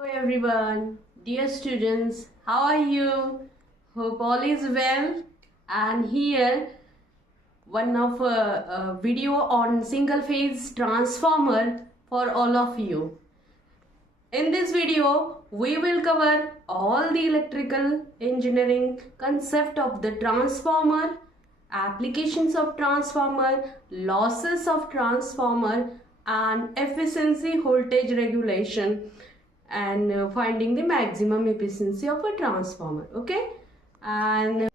Hello everyone, dear students, how are you? Hope all is well. And here one of a video on single phase transformer for all of you. In this video, we will cover all the electrical engineering concept of the transformer, applications of transformer, losses of transformer, and efficiency voltage regulation, and finding the maximum efficiency of a transformer. Okay, and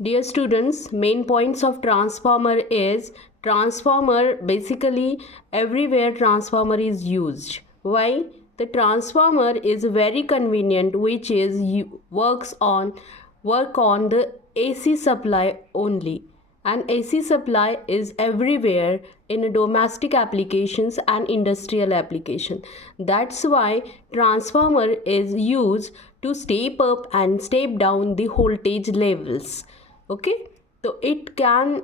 dear students, main points of transformer is transformer basically everywhere transformer is used. Why? The transformer is very convenient, which is work on the AC supply only, and AC supply is everywhere in domestic applications and industrial application. That's why transformer is used to step up and step down the voltage levels. Okay, so it can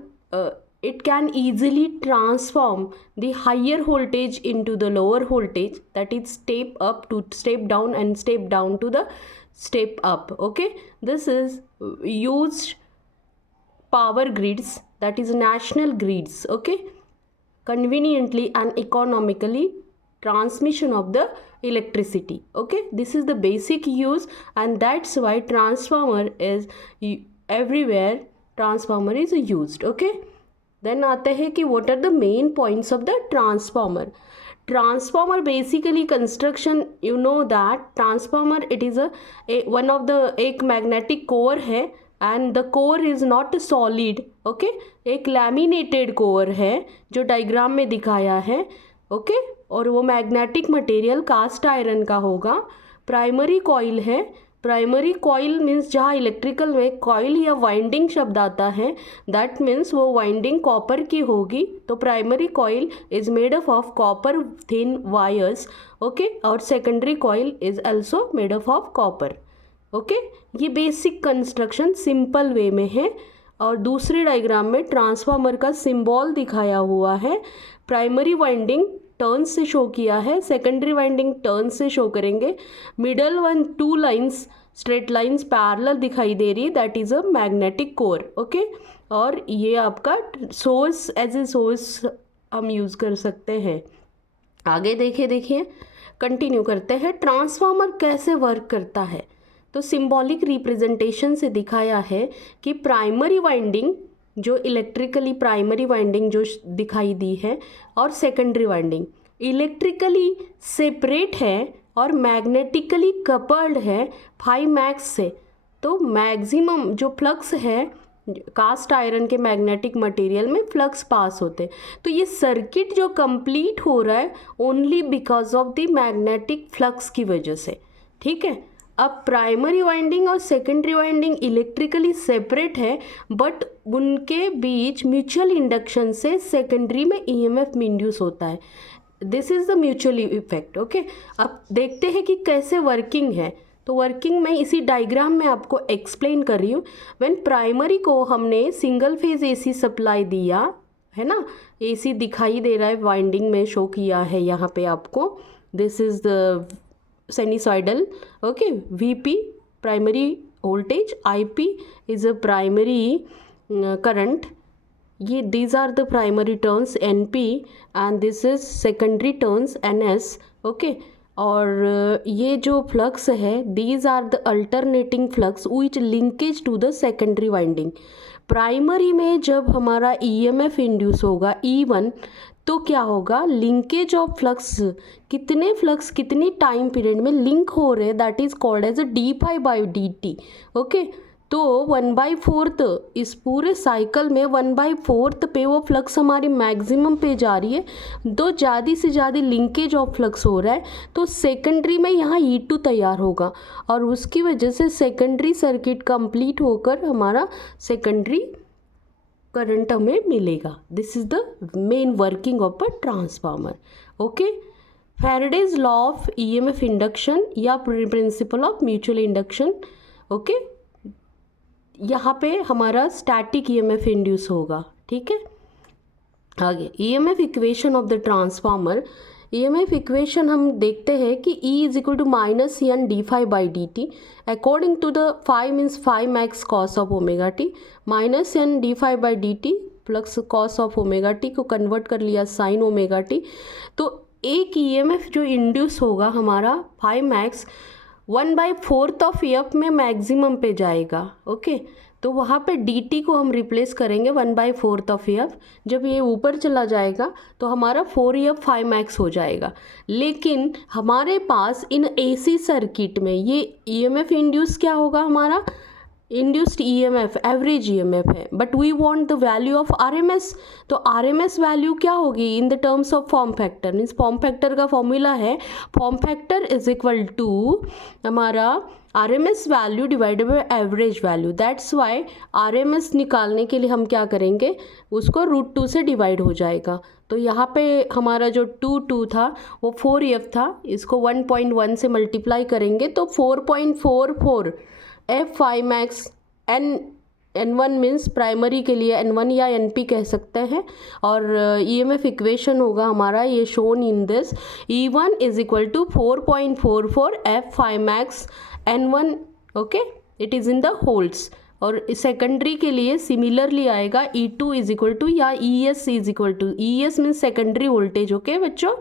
easily transform the higher voltage into the lower voltage, that is step up to step down and step down to the step up. Okay, this is used power grids, that is national grids. Okay, conveniently and economically transmission of the electricity. Okay, this is the basic use, and that's why transformer is everywhere transformer is used. Okay, then आते हैं कि what are the main points of the transformer basically construction. You know that transformer, it is a one of the एक magnetic core है, and the core is not solid. Okay, एक laminated core है जो diagram में दिखाया है. Okay, और वो मैग्नेटिक मटेरियल कास्ट आयरन का होगा. प्राइमरी कॉइल है. प्राइमरी कॉइल मीन्स जहाँ इलेक्ट्रिकल में कॉइल या वाइंडिंग शब्द आता है, दैट मीन्स वो वाइंडिंग कॉपर की होगी. तो primary coil is made up of copper thin wires. Okay, और secondary coil is also made up of copper. Okay, ये बेसिक कंस्ट्रक्शन सिंपल वे में है. और दूसरे डायग्राम में ट्रांसफार्मर का सिंबल दिखाया हुआ है. प्राइमरी वाइंडिंग टर्न्स से शो किया है, सेकेंडरी वाइंडिंग टर्न्स से शो करेंगे. Middle one two lines straight lines parallel दिखाई दे रही है, that is a magnetic core. Okay, और ये आपका सोर्स एज ए सोर्स हम यूज़ कर सकते हैं. आगे देखिए कंटिन्यू करते हैं. ट्रांसफार्मर कैसे वर्क करता है, तो सिंबॉलिक रिप्रेजेंटेशन से दिखाया है कि प्राइमरी वाइंडिंग जो इलेक्ट्रिकली प्राइमरी वाइंडिंग जो दिखाई दी है और सेकेंडरी वाइंडिंग इलेक्ट्रिकली सेपरेट है और मैग्नेटिकली कपल्ड है 5 मैक्स से. तो मैक्सिमम जो फ्लक्स है कास्ट आयरन के मैग्नेटिक मटेरियल में फ्लक्स पास होते हैं. तो ये सर्किट जो कंप्लीट हो रहा है only because of the magnetic flux की वजह से. ठीक है, अब प्राइमरी वाइंडिंग और सेकेंडरी वाइंडिंग इलेक्ट्रिकली सेपरेट है, बट उनके बीच म्यूचुअल इंडक्शन से सेकेंडरी में ईएमएफ इंड्यूस होता है. This is the mutual effect. Okay, अब देखते हैं कि कैसे वर्किंग है. तो वर्किंग मैं इसी डायग्राम में आपको एक्सप्लेन कर रही हूँ. व्हेन प्राइमरी को हमने सिंगल फेज एसी सप्लाई दिया है ना, एसी दिखाई दे रहा है वाइंडिंग में शो किया है यहाँ पे आपको. This is the sinusoidal. Okay, VP primary voltage, IP is a primary current. ये these are the primary turns NP and this is secondary turns NS. Okay, और ये जो फ्लक्स है these are the alternating flux which linkage to the secondary winding. Primary में जब हमारा EMF induce होगा E1, तो क्या होगा, लिंकेज ऑफ फ्लक्स, कितने फ्लक्स कितनी टाइम पीरियड में लिंक हो रहे हैं, that is called as a d⁵/dt. Okay, तो 1/4 इस पूरे साइकिल में 1/4 पे वो फ्लक्स हमारी मैक्सिमम पे जा रही है. तो ज़्यादा से ज़्यादा लिंकेज ऑफ फ्लक्स हो रहा है, तो सेकेंडरी में यहाँ E2 तैयार होगा और उसकी वजह से सेकेंडरी सर्किट कंप्लीट होकर हमारा सेकेंडरी करंट हमें मिलेगा. This is the main working of a transformer. Okay, Faraday's law of EMF induction या principle of mutual induction. Okay, यहाँ पे हमारा स्टैटिक ईएमएफ इंड्यूस होगा. ठीक है, आगे EMF equation of the transformer. EMF equation हम देखते हैं कि E is equal to minus N d phi by d t according to the phi means phi max cos of omega t minus N d phi by d t plus cos of omega t को convert कर लिया sine omega T. तो एक EMF जो induce होगा हमारा phi max 1/4 of F में maximum पे जाएगा। ओके, तो वहाँ पे dt को हम रिप्लेस करेंगे 1/4 ऑफ एफ। जब ये ऊपर चला जाएगा तो हमारा 4f फाई मैक्स हो जाएगा। लेकिन हमारे पास इन AC सर्किट में ये EMF इंड्यूस क्या होगा, हमारा इंड्यूस्ड EMF एवरेज EMF है, but we want the value of RMS। तो RMS वैल्यू क्या होगी in the terms of form factor, means form factor का फॉर्मूला है form factor is equal to हमारा RMS value divided by average value. That's why RMS निकालने के लिए हम क्या करेंगे, उसको √2 से डिवाइड हो जाएगा। तो यहाँ पे हमारा जो 2 था वो 4f था, इसको 1.1 से मल्टीप्लाई करेंगे तो 4.44 f phi max N1 means primary के लिए N1 या NP कह सकते हैं। और EMF इक्वेशन होगा हमारा ये shown in this E1 is equal to 4.44 f phi max N1। Okay, it is in the holds. और सेकेंडरी के लिए सिमिलरली आएगा E2 इज इक्वल टू या ES is equal to, ES means secondary voltage. Okay बच्चों,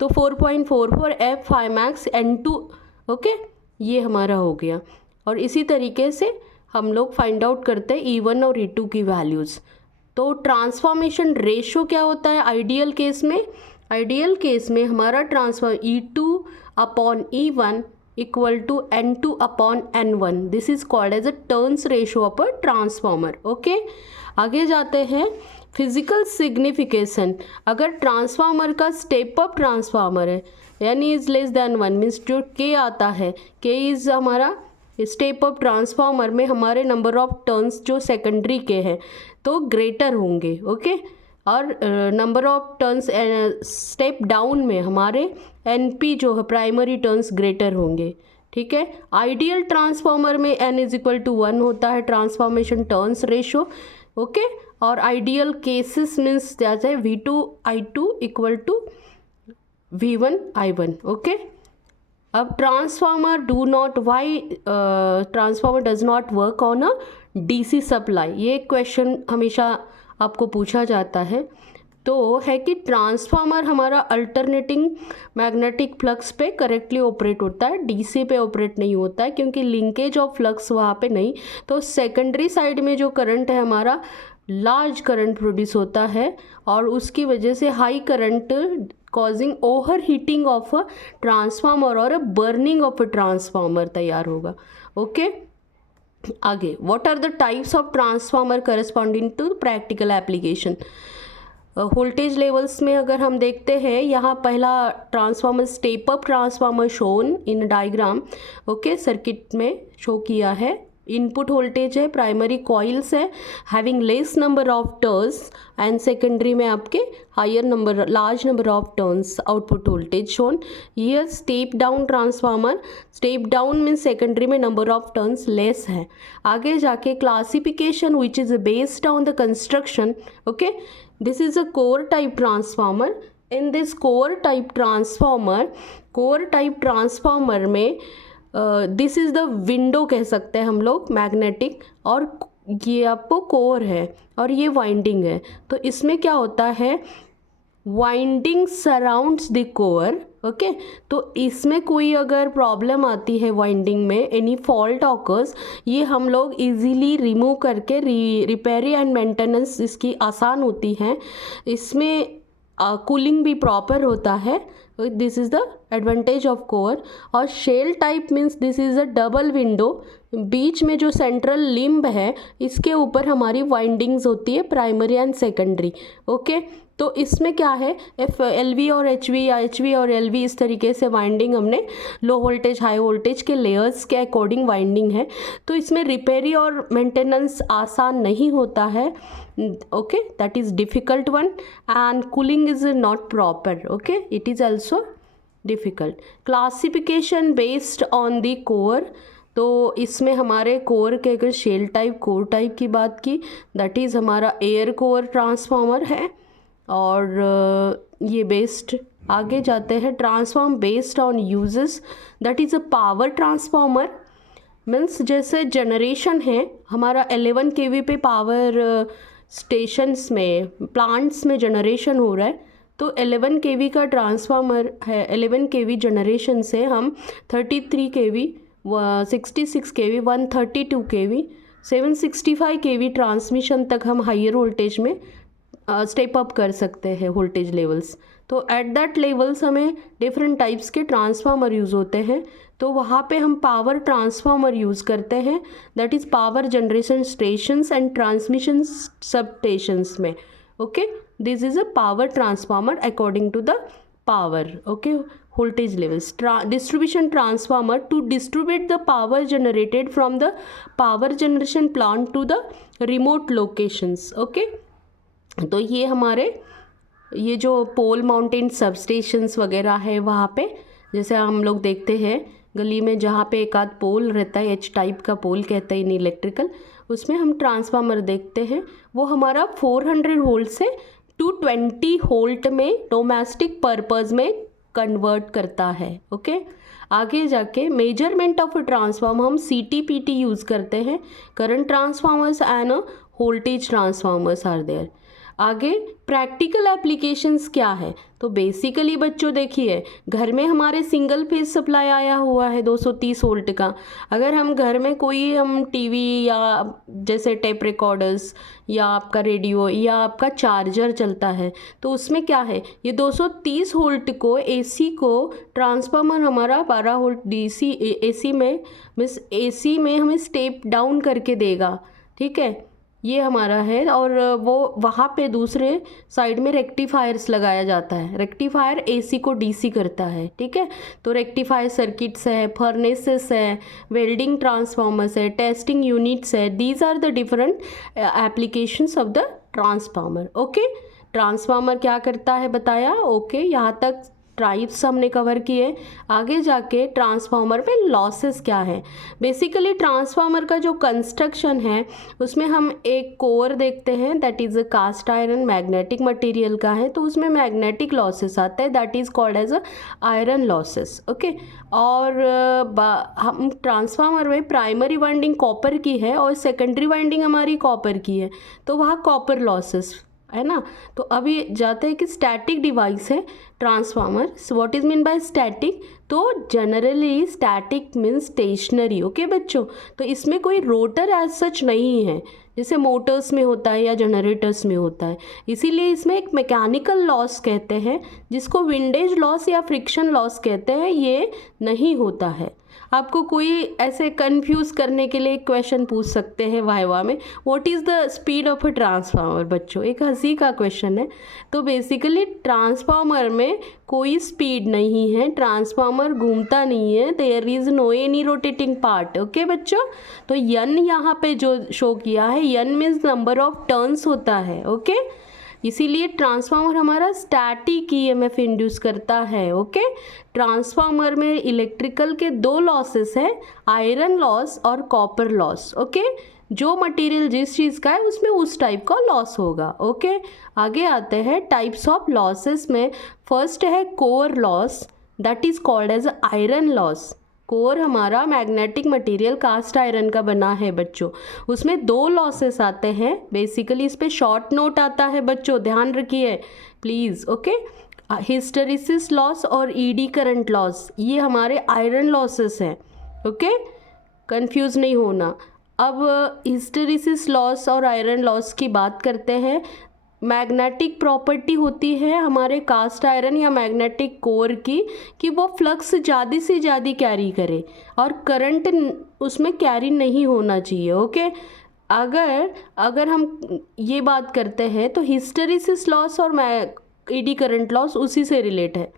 तो 4.44 f phi max N2। Okay, ये हमारा हो गया। और इसी तरीके से हम लोग फाइंड आउट करते हैं E1 और E2 की वैल्यूज़। तो ट्रांसफॉर्मेशन रेशो क्या होता है आइडियल केस में? आइडियल केस में हमारा transformer E2 upon E1 equal to N2 upon N1। This is called as a turns ratio of a transformer. Okay, आगे जाते हैं फिजिकल सिग्निफिकेशन। अगर ट्रांसफार्मर का स्टेप अप ट्रांसफार्मर है यानी इज लेस देन 1 मीन्स जो K आता है, K इज हमारा स्टेप अप ट्रांसफार्मर में हमारे नंबर ऑफ टर्न्स जो सेकेंडरी के हैं तो ग्रेटर होंगे। ओके, और number of turns step down में हमारे NP जो है प्राइमरी टर्न्स ग्रेटर होंगे। ठीक है, आइडियल ट्रांसफार्मर में N इज इक्वल टू 1 होता है ट्रांसफॉर्मेशन टर्न्स रेशो। ओके, और आइडियल केसेस मीन्स जैसे V2I2 equal to V1I1। Okay, अब transformer transformer does not work on a DC supply. ये क्वेश्चन हमेशा आपको पूछा जाता है। तो है कि ट्रांसफार्मर हमारा अल्टरनेटिंग मैग्नेटिक फ्लक्स पे करेक्टली ऑपरेट होता है, DC पे ऑपरेट नहीं होता है क्योंकि लिंकेज ऑफ फ्लक्स वहाँ पे नहीं। तो सेकेंडरी साइड में जो करंट है हमारा लार्ज करंट प्रोड्यूस होता है और उसकी वजह से high current causing over heating of a transformer और बर्निंग ऑफ अ ट्रांसफार्मर तैयार होगा। ओके, आगे what are the types of transformer corresponding to practical application. Voltage levels में अगर हम देखते हैं, यहाँ पहला transformer step up transformer shown in diagram. Okay, circuit में शो किया है। इनपुट वोल्टेज है, प्राइमरी कॉइल्स है having less number of turns and secondary में आपके higher number large number of turns output voltage shown. Here step down transformer, step down means secondary में number of turns less है। आगे जाके classification which is based on the construction. Okay, this is a core type transformer. In this core type transformer में this is the window कह सकते हैं हम लोग मैग्नेटिक, और ये आपको कोर है और ये वाइंडिंग है। तो इसमें क्या होता है, winding surrounds the core. Okay, तो इसमें कोई अगर प्रॉब्लम आती है वाइंडिंग में, एनी फॉल्ट ऑकर्स, ये हम लोग इजीली रिमूव करके रिपेयर एंड मेंटेनेंस इसकी आसान होती है। इसमें कूलिंग भी प्रॉपर होता है। This is the advantage of core. और shell type means this is a double window, बीच में जो सेंट्रल लिम्ब है इसके ऊपर हमारी वाइंडिंग्स होती है प्राइमरी एंड सेकेंडरी। ओके, तो इसमें क्या है, LV और HV या HV और LV इस तरीके से वाइंडिंग हमने लो वोल्टेज हाई वोल्टेज के लेयर्स के अकॉर्डिंग वाइंडिंग है। तो इसमें रिपेयरी और मेंटेनेंस आसान नहीं होता है। Okay, that is difficult one and cooling is not proper. Okay, it is also difficult. Classification based on the core, तो इसमें हमारे कोर के अगर शेल टाइप कोर टाइप की बात की, दैट इज़ हमारा एयर कोर ट्रांसफार्मर है और ये बेस्ड आगे जाते हैं transform based on uses, that is a power transformer. Means जैसे जनरेशन है हमारा 11 kV पे पावर स्टेशंस में प्लांट्स में जनरेशन हो रहा है, तो 11 kV का ट्रांसफार्मर है। 11 kV जनरेशन से हम 33 kV, 66 kV, 132 kV, 765 kV transmission तक हम हायर वोल्टेज में स्टेप अप कर सकते हैं वोल्टेज लेवल्स। तो एट दैट लेवल्स हमें डिफरेंट टाइप्स के ट्रांसफार्मर यूज़ होते हैं, तो वहाँ पे हम पावर ट्रांसफार्मर यूज़ करते हैं, that is power generation stations and transmission substations में। Okay, this is a power transformer according to the power, okay, voltage levels. Distribution transformer to distribute the power generated from the power generation plant to the remote locations. okay, तो ये हमारे ये जो पोल mountain सब stations वगैरह है वहाँ पे जैसे हम लोग देखते हैं गली में जहाँ पे एक आध पोल रहता है, एच टाइप का पोल कहते हैं इन इलेक्ट्रिकल, उसमें हम ट्रांसफार्मर देखते हैं। वो हमारा 400 वोल्ट से 220 वोल्ट में डोमेस्टिक पर्पस में कन्वर्ट करता है। ओके, आगे जाके मेजरमेंट ऑफ ट्रांसफार्मर हम CTPT यूज़ करते हैं, current transformers and voltage transformers are there. आगे प्रैक्टिकल एप्लीकेशंस क्या है, तो बेसिकली बच्चों देखिए घर में हमारे सिंगल फेज सप्लाई आया हुआ है 230 वोल्ट का। अगर हम घर में कोई हम टीवी या जैसे टेप रिकॉर्डर्स या आपका रेडियो या आपका चार्जर चलता है तो उसमें क्या है, ये 230 वोल्ट को AC को ट्रांसफार्मर हमारा 12 वोल्ट DC AC में मीन्स AC में हमें स्टेप डाउन करके देगा। ठीक है, ये हमारा है। और वो वहाँ पे दूसरे साइड में रेक्टिफायर्स लगाया जाता है, रेक्टिफायर AC को DC करता है। ठीक है, तो रेक्टिफायर सर्किट्स है, फर्नेसेस है, वेल्डिंग ट्रांसफार्मर्स है, टेस्टिंग यूनिट्स है, these are the different applications of the transformer. Okay, transformer क्या करता है बताया। ओके, यहाँ तक टाइप्स हमने कवर किए। आगे जाके ट्रांसफार्मर में लॉसेस क्या है। बेसिकली ट्रांसफार्मर का जो कंस्ट्रक्शन है उसमें हम एक कोर देखते हैं, that is a cast iron magnetic material का है, तो उसमें मैग्नेटिक लॉसेस आता है, that is called as a iron losses. Okay, और हम ट्रांसफार्मर में प्राइमरी वाइंडिंग कॉपर की है और सेकेंडरी वाइंडिंग हमारी कॉपर की है, तो वहाँ कॉपर लॉसेस है ना। तो अभी जाते हैं कि स्टैटिक डिवाइस है transformer. What is mean by static, तो generally static means stationary. Okay बच्चों, तो इसमें कोई रोटर एज सच नहीं है जैसे मोटर्स में होता है या जनरेटर्स में होता है, इसीलिए इसमें एक मैकेनिकल लॉस कहते हैं जिसको विंडेज लॉस या फ्रिक्शन लॉस कहते हैं, ये नहीं होता है। आपको कोई ऐसे कंफ्यूज करने के लिए क्वेश्चन पूछ सकते हैं वाइवा में, what is the speed of a transformer. बच्चों एक हंसी का क्वेश्चन है। तो बेसिकली ट्रांसफार्मर में कोई स्पीड नहीं है, ट्रांसफार्मर घूमता नहीं है, there is no any rotating part. Okay बच्चों, तो यन यहाँ पे जो शो किया है, N means number of turns होता है। ओके, इसीलिए ट्रांसफार्मर हमारा स्टैटिक EMF इंड्यूस करता है। ओके, ट्रांसफार्मर में इलेक्ट्रिकल के दो लॉसेस हैं, आयरन लॉस और कॉपर लॉस। ओके, जो मटेरियल जिस चीज़ का है उसमें उस टाइप का लॉस होगा। ओके, आगे आते हैं टाइप्स ऑफ लॉसेस में। फर्स्ट है core loss, that is called as iron loss. Core हमारा मैग्नेटिक मटेरियल कास्ट आयरन का बना है बच्चों, उसमें दो लॉसेस आते हैं। बेसिकली इस पे शॉर्ट नोट आता है बच्चों, ध्यान रखिए प्लीज़। ओके, हिस्टेरिसिस लॉस और ED करंट लॉस, ये हमारे आयरन लॉसेस हैं। ओके, कंफ्यूज नहीं होना। अब हिस्टेरिसिस लॉस और आयरन लॉस की बात करते हैं। मैग्नेटिक प्रॉपर्टी होती है हमारे कास्ट आयरन या मैग्नेटिक कोर की कि वो फ्लक्स ज़्यादा से ज़्यादा कैरी करे और करंट उसमें कैरी नहीं होना चाहिए। ओके, अगर हम ये बात करते हैं तो हिस्टेरिसिस लॉस और ED करंट लॉस उसी से रिलेट है।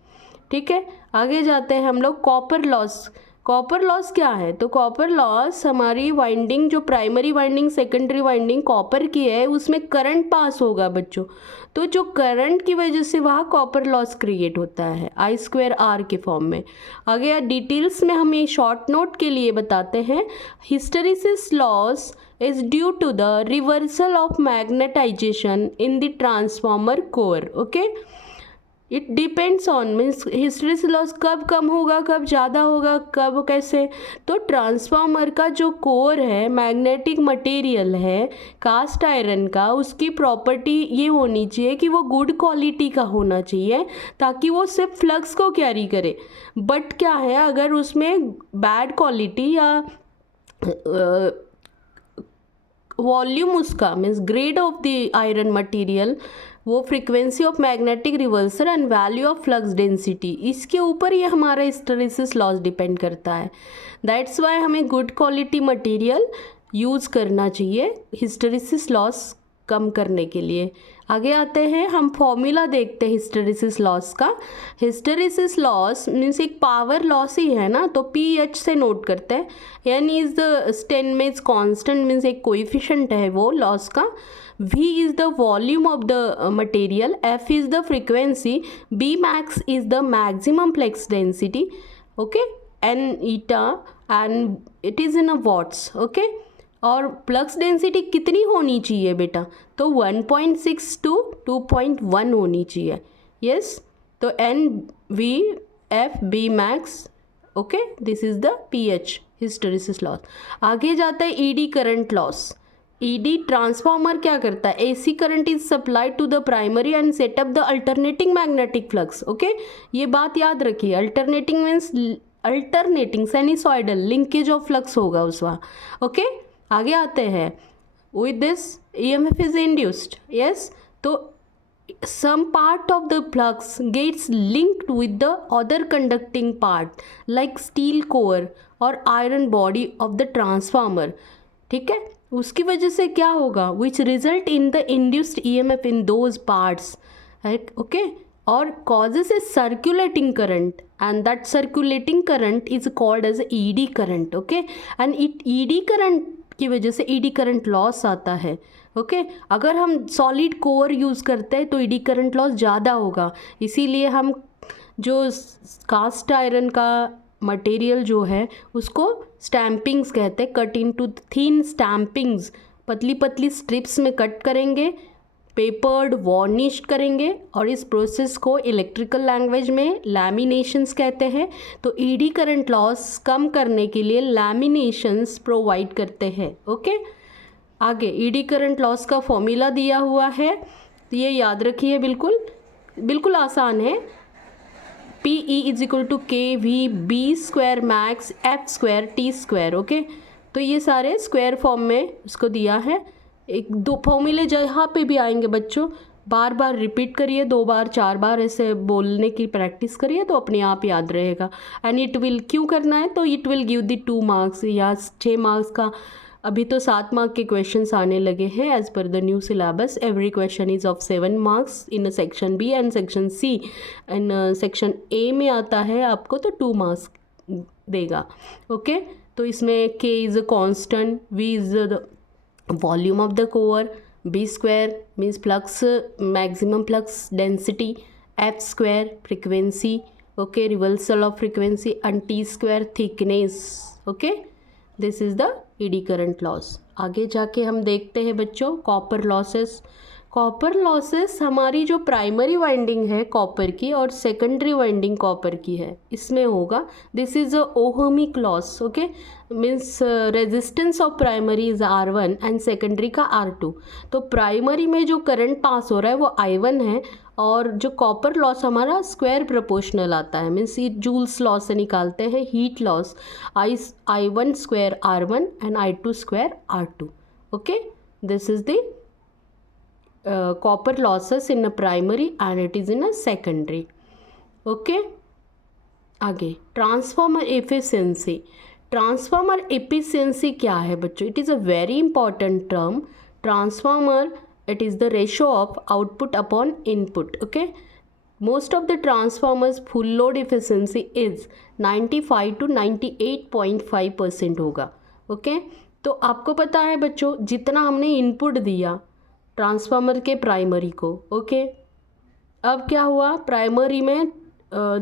ठीक है, आगे जाते हैं हम लोग कॉपर लॉस। कॉपर लॉस क्या है, तो कॉपर लॉस हमारी वाइंडिंग जो primary winding secondary winding copper की है उसमें करंट पास होगा बच्चों, तो जो करंट की वजह से वहाँ कॉपर लॉस क्रिएट होता है I²R के फॉर्म में। आगे डिटेल्स में हम ये शॉर्ट नोट के लिए बताते हैं। Hysteresis loss is due to the reversal of magnetization in the transformer core. Okay, it depends on means hysteresis loss कब कम होगा, कब ज़्यादा होगा, कब कैसे। तो ट्रांसफार्मर का जो कोर है, मैग्नेटिक मटेरियल है कास्ट आयरन का, उसकी प्रॉपर्टी ये होनी चाहिए कि वो गुड क्वालिटी का होना चाहिए ताकि वो सिर्फ फ्लक्स को कैरी करे। बट क्या है, अगर उसमें बैड क्वालिटी या वॉल्यूम उसका means grade of the iron material, वो frequency of magnetic reversal and value of flux density, इसके ऊपर ये हमारा हिस्टेरेसिस लॉस डिपेंड करता है। दैट्स वाई हमें गुड क्वालिटी मटेरियल यूज़ करना चाहिए हिस्टेरेसिस लॉस कम करने के लिए। आगे आते हैं, हम फॉर्मूला देखते हैं हिस्टेरेसिस लॉस का। हिस्टेरेसिस लॉस मीन्स एक पावर लॉस ही है ना, तो PH से नोट करते हैं। N is the Steinmetz constant means एक कोएफिशिएंट है वो लॉस का। V is the volume of the material, F is the frequency, B max is the maximum flux density, okay, N eta and it is in a watts, okay। और flux density कितनी होनी चाहिए बेटा, तो 1.6 to 2.1 होनी चाहिए, yes. तो NVFB max, okay, this is the PH hysteresis loss. आगे जाता है ED current loss. ED transformer क्या करता है, AC current is supplied to the primary and setup the alternating magnetic flux, okay. ये बात याद रखिए, alternating means alternating sinusoidal linkage of flux होगा उसका, ओके। आगे आते हैं, with this EMF is induced, yes. तो some part of the flux gets linked with the other conducting part like steel core और iron body of the transformer, ठीक है। उसकी वजह से क्या होगा, which result in the induced EMF in those parts, okay, और causes a circulating current and that circulating current is called as ED current, okay। and ED current की वजह से ED करंट लॉस आता है, ओके। अगर हम solid core use करते हैं तो ED करंट लॉस ज़्यादा होगा, इसीलिए हम जो कास्ट आयरन का मटेरियल जो है उसको स्टैम्पिंग्स कहते हैं, कट इनटू थिन स्टैम्पिंग्स, पतली पतली स्ट्रिप्स में कट करेंगे, पेपर्ड वार्निश करेंगे और इस प्रोसेस को इलेक्ट्रिकल लैंग्वेज में लैमिनेशंस कहते हैं। तो ED करंट लॉस कम करने के लिए लैमिनेशंस प्रोवाइड करते हैं, ओके। आगे ED करंट लॉस का फॉर्मूला दिया हुआ है, तो ये याद रखिए, बिल्कुल बिल्कुल आसान है। PE is equal to KVB square max F square T square, okay. तो ये सारे स्क्वायर फॉर्म में उसको दिया है। एक दो फॉर्मूले जहाँ पे भी आएंगे बच्चों, बार बार रिपीट करिए, 2 बार 4 बार ऐसे बोलने की प्रैक्टिस करिए तो अपने आप याद रहेगा। एंड इट विल क्यों करना है, तो it will give the 2 marks या 6 मार्क्स का। अभी तो 7 मार्क के क्वेश्चंस आने लगे हैं as per the new syllabus. Every question is of 7 marks in section B and section C। And section A में आता है आपको तो 2 मार्क्स देगा, ओके। तो इसमें K is a constant, V is the volume of the core, B square means flux maximum flux density, F square frequency, okay, reversal of frequency, and T square thickness, okay. This is the ED current loss. आगे जाके हम देखते हैं बच्चों copper losses. Copper losses हमारी जो primary winding है copper की और सेकेंडरी वाइंडिंग कॉपर की है, इसमें होगा। This is a ohmic loss, okay, means resistance of primary is R1 and secondary का R2। तो प्राइमरी में जो करंट पास हो रहा है वो I1 है और जो कॉपर लॉस हमारा स्क्वायर प्रोपोर्शनल आता है, मीन्स ये जूल्स लॉस से निकालते हैं heat loss, I1 square R1 and I2 square R2, okay. This is the copper losses in a primary and it is in a secondary, okay। आगे transformer efficiency. Transformer efficiency क्या है बच्चों, it is a very important term. Transformer it is the ratio of output upon input, okay. Most of the transformers full load efficiency is 95 to 98.5% होगा, okay. तो आपको पता है बच्चों, जितना हमने इनपुट दिया ट्रांसफार्मर के प्राइमरी को, ओके। अब क्या हुआ, प्राइमरी में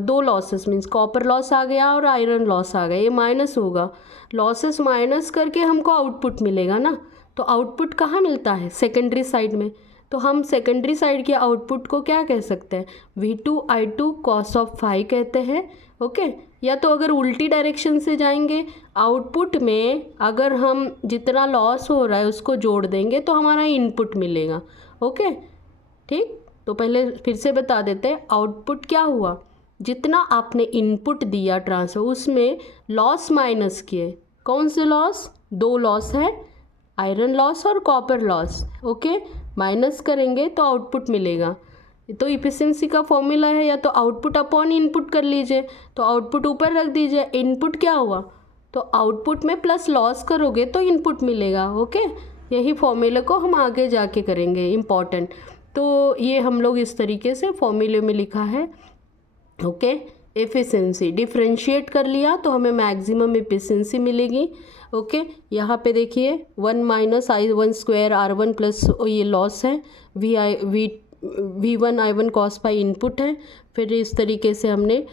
2 लॉसेस मीन्स कॉपर लॉस आ गया और आयरन लॉस आ गया, ये माइनस होगा। लॉसेस माइनस करके हमको आउटपुट मिलेगा ना, तो आउटपुट कहाँ मिलता है, सेकेंडरी साइड में। तो हम सेकेंडरी साइड के आउटपुट को क्या कह सकते हैं, V2I2 cos ऑफ फाई कहते हैं। ओके, या तो अगर उल्टी डायरेक्शन से जाएंगे, आउटपुट में अगर हम जितना लॉस हो रहा है उसको जोड़ देंगे तो हमारा इनपुट मिलेगा। ओके ठीक, तो पहले फिर से बता देते हैं, आउटपुट क्या हुआ, जितना आपने इनपुट दिया ट्रांसफर उसमें लॉस माइनस किए। कौन से लॉस, दो लॉस है, आयरन लॉस और कॉपर लॉस। ओके, माइनस करेंगे तो आउटपुट मिलेगा। तो इफिशिएंसी का फॉर्मूला है या तो आउटपुट अपॉन इनपुट कर लीजिए, तो आउटपुट ऊपर रख दीजिए, इनपुट क्या हुआ, तो आउटपुट में प्लस लॉस करोगे तो इनपुट मिलेगा। ओके, यही फॉर्मूले को हम आगे जाके करेंगे, इम्पॉर्टेंट। तो ये हम लोग इस तरीके से फॉर्मूले में लिखा है। ओके, एफिशिएंसी डिफ्रेंशिएट कर लिया तो हमें मैक्सिमम एफिशिएंसी मिलेगी। ओके, यहाँ पे देखिए 1 - I1 स्क्वायर R1 प्लस ये लॉस है, V1 I1 cos phi input है। फिर इस तरीके से हमने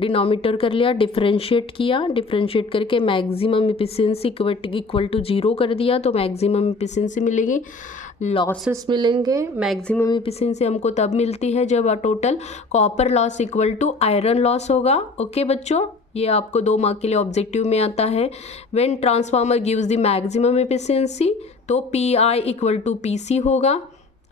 डिनोमीटर कर लिया, डिफ्रेंशिएट किया, डिफ्रेंशिएट करके मैक्सिमम एफिशिएंसी इक्वल टू 0 कर दिया तो मैक्सिमम एफिशिएंसी मिलेगी। लॉसेस मिलेंगे, मैक्सिमम एफिशिएंसी हमको तब मिलती है जब total copper loss equal to iron loss होगा। ओके बच्चों, ये आपको 2 मार्क के लिए ऑब्जेक्टिव में आता है। When transformer gives the maximum efficiency तो PI इक्वल टू PC होगा,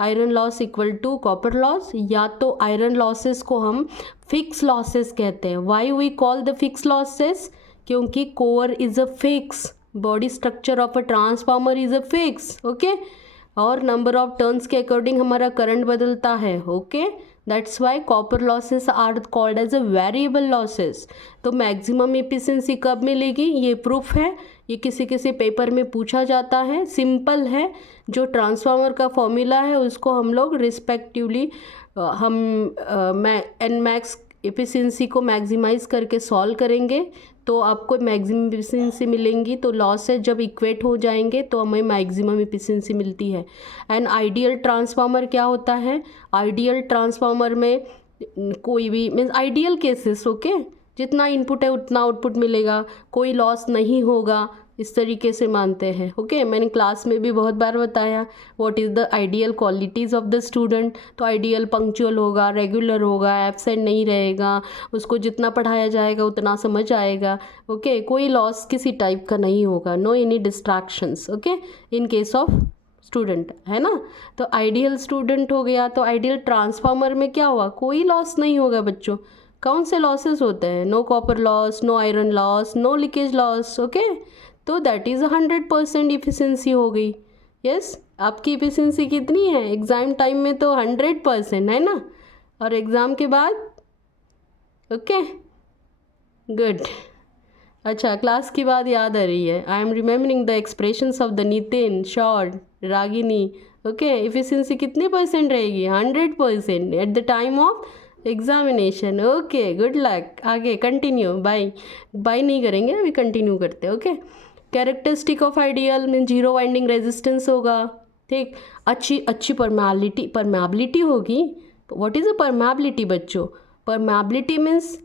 iron loss equal to copper loss, या तो आयरन लॉसेस को हम फिक्स लॉसेस कहते हैं। Why we call the fix losses, क्योंकि core is a fix, body structure of a transformer is a fix. Okay, और number of turns के according हमारा करंट बदलता है। Okay, that's why copper losses are called as a variable losses. तो maximum efficiency कब मिलेगी, ये proof है, ये किसी किसी पेपर में पूछा जाता है, सिंपल है। जो ट्रांसफार्मर का फॉर्मूला है उसको हम लोग रिस्पेक्टिवली एन मैक्स एफिशिएंसी को मैक्सिमाइज करके सॉल्व करेंगे तो आपको मैक्सिमम एफिशिएंसी मिलेंगी। तो लॉसेस जब इक्वेट हो जाएंगे तो हमें मैक्सिमम एफिशिएंसी मिलती है। एंड आइडियल ट्रांसफार्मर क्या होता है, आइडियल ट्रांसफार्मर में कोई भी मीन्स आइडियल केसेस, ओके, जितना इनपुट है उतना आउटपुट मिलेगा, कोई लॉस नहीं होगा, इस तरीके से मानते हैं। ओके, मैंने क्लास में भी बहुत बार बताया what is the ideal qualities of the student. तो आइडियल पंक्चुअल होगा, रेगुलर होगा, एब्सेंट नहीं रहेगा, उसको जितना पढ़ाया जाएगा उतना समझ आएगा। ओके, कोई लॉस किसी टाइप का नहीं होगा, no any distractions. Okay, in case of student, है ना। तो आइडियल स्टूडेंट हो गया। तो आइडियल ट्रांसफार्मर में क्या हुआ, कोई लॉस नहीं होगा बच्चों। कौन से लॉसेस होते हैं, no copper loss, no iron loss, no leakage loss. Okay, तो दैट इज़ 100% इफिशिएंसी हो गई। यस, आपकी इफिशिएंसी कितनी है, एग्ज़ाम टाइम में तो 100% है ना, और एग्ज़ाम के बाद ओके गुड। अच्छा, क्लास की बात याद आ रही है, I am remembering the expressions of the Nitin, short, Ragini. Okay, efficiency कितनी परसेंट रहेगी, 100% at the time of examination. Okay, good luck. आगे कंटिन्यू, बाय नहीं करेंगे, अभी कंटिन्यू करते हैं। Okay, characteristic of ideal mean zero winding resistance होगा, ठीक, अच्छी परमेबिलिटी होगी। व्हाट इज़ अ परमेबिलिटी बच्चों, परमेबिलिटी मीन्स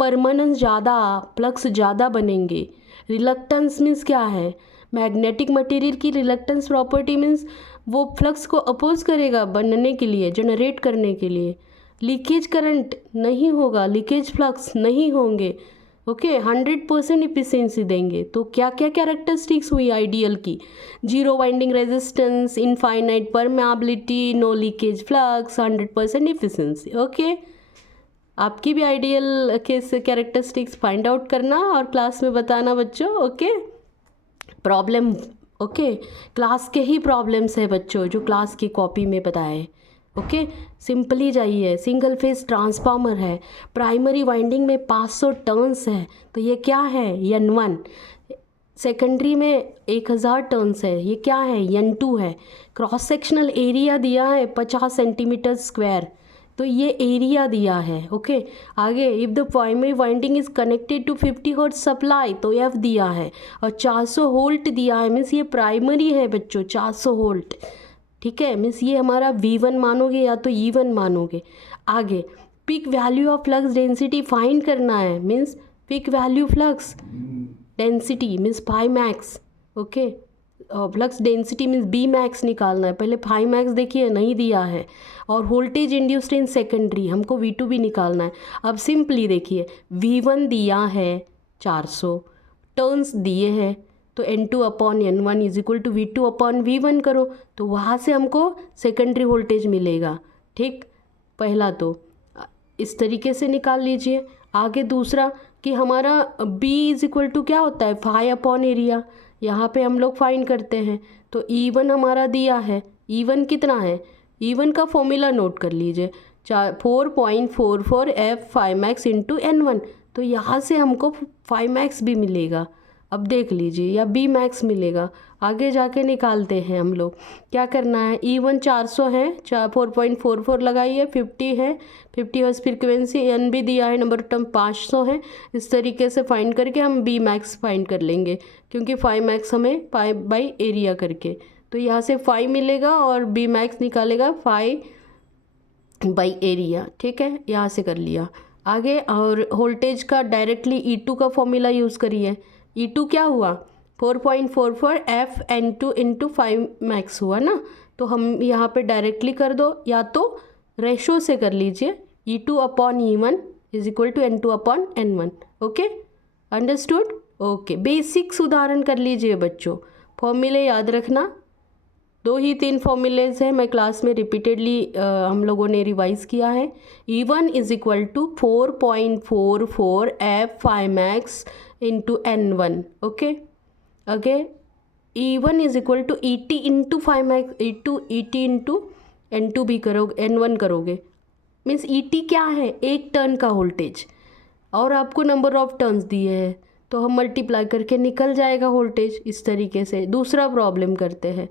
परमानेंस ज़्यादा, फ्लक्स ज़्यादा बनेंगे। रिलक्टेंस मीन्स क्या है, मैग्नेटिक मटेरियल की रिलक्टेंस प्रॉपर्टी मीन्स वो फ्लक्स को अपोज करेगा बनने के लिए, जनरेट करने के लिए। लीकेज करंट नहीं होगा, लीकेज फ्लक्स नहीं होंगे। ओके, 100% इफिशिएंसी देंगे। तो क्या क्या कैरेक्टरिस्टिक्स हुई आइडियल की, zero winding resistance, infinite permeability, no leakage flux, 100% efficiency. Okay, आपकी भी आइडियल के कैरेक्टरिस्टिक्स फाइंड आउट करना और क्लास में बताना बच्चों। ओके, प्रॉब्लम, ओके, क्लास के ही प्रॉब्लम्स है बच्चों जो क्लास की कॉपी में बताए। ओके, सिंपली जाइए, सिंगल फेज ट्रांसफार्मर है, प्राइमरी वाइंडिंग में 500 टर्न्स है, तो ये क्या है, N1। सेकेंडरी में 1000 टर्न्स है, ये क्या है, N2 है। क्रॉस सेक्शनल एरिया दिया है 50 सेंटीमीटर स्क्वायर, तो ये एरिया दिया है। ओके, आगे if the primary winding is connected to 50 hertz supply तो F दिया है, और 400 वोल्ट दिया है, मीन्स ये प्राइमरी है बच्चों, 400 वोल्ट, ठीक है, मीन्स ये हमारा V1 मानोगे या तो E1 मानोगे। आगे peak value of flux density find करना है, means peak value flux density means phi max. Okay, flux density means B max निकालना है, पहले फाई मैक्स देखिए नहीं दिया है, और वोल्टेज इंड्यूस्ड इन सेकेंडरी हमको V2 भी निकालना है। अब सिंपली देखिए V1 दिया है 400, टर्न्स दिए हैं, तो N2 upon N1 is equal to V2 upon V1 करो, तो वहाँ से हमको सेकेंडरी वोल्टेज मिलेगा। ठीक, पहला तो इस तरीके से निकाल लीजिए। आगे दूसरा कि हमारा B इज इक्वल टू क्या होता है, फाई अपॉन एरिया, यहाँ पे हम लोग फाइंड करते हैं। तो E1 हमारा दिया है, E1 कितना है, E1 का फॉर्मूला नोट कर लीजिए, 4.44 F phi max into N1, तो यहाँ से हमको फाई मैक्स भी मिलेगा। अब देख लीजिए, या बी मैक्स मिलेगा। आगे जाके निकालते हैं हम लोग, क्या करना है, E1 400 है, 4.44 लगाइए, 50 है, 50 हर्ट्ज फ्रीक्वेंसी, N भी दिया है नंबर टर्म 500 है। इस तरीके से फाइंड करके हम बी मैक्स फाइंड कर लेंगे, क्योंकि फाई मैक्स हमें पाई बाई एरिया करके, तो यहाँ से फाई मिलेगा और बी मैक्स निकालेगा फाई बाई एरिया। ठीक है, यहाँ से कर लिया। आगे और वोल्टेज का डायरेक्टली E2 का फॉर्मूला यूज़ करिए। E2 क्या हुआ, 4.44 F N2 इंटू 5 मैक्स हुआ ना, तो हम यहाँ पे डायरेक्टली कर दो, या तो रेशो से कर लीजिए, E2 upon E1 is equal to N2 upon N1। Okay, understood. Okay, basics उदाहरण कर लीजिए बच्चों, फॉर्मूले याद रखना। 2 ही 3 फॉर्मूलेज हैं, मैं क्लास में रिपीटेडली हम लोगों ने रिवाइज किया है। E1 is equal to 4.44 F phi max into N1। Okay, अगे E1 is equal to ET into phi max, ET into N2 भी करोगे, N1 करोगे, मीन्स ET क्या है, एक टर्न का वोल्टेज, और आपको नंबर ऑफ टर्न्स दिए हैं, तो हम मल्टीप्लाई करके निकल जाएगा वोल्टेज। इस तरीके से दूसरा प्रॉब्लम करते हैं।